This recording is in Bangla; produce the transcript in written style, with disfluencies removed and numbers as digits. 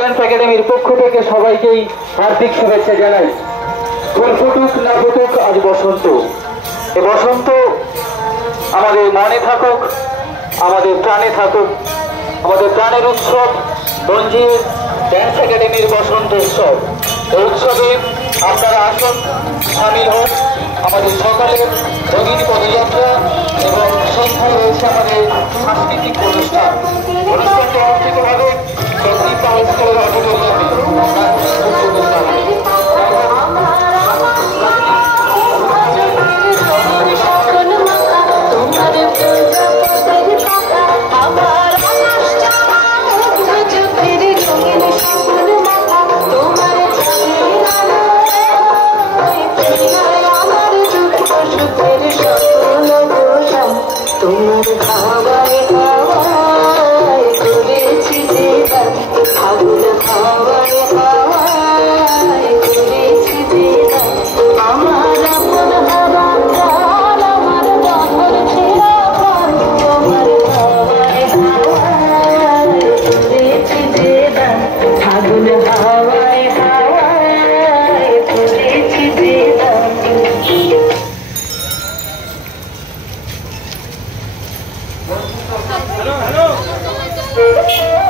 ডান্স একাডেমির পক্ষ থেকে সবাইকেই হার্দিক শুভেচ্ছা জানাই। ফুল ফুটুক না ফুটুক আজ বসন্ত, এ বসন্ত আমাদের মনে থাকুক, আমাদের প্রাণে থাকুক, আমাদের প্রাণের উৎসব রঞ্জিত ডান্স একাডেমির বসন্ত উৎসব। এই উৎসবে আপনারা আসুন, সামিল হোক। আমাদের সকালের রঙিন পদযাত্রা এবং সন্ধ্যায় রয়েছে আমাদের সাংস্কৃতিক অনুষ্ঠান। অনুষ্ঠানটি অনুষ্ঠিত হবে চন্দ্রী পাহাড় স্কুলের অডিটোরিয়ামে। Hello.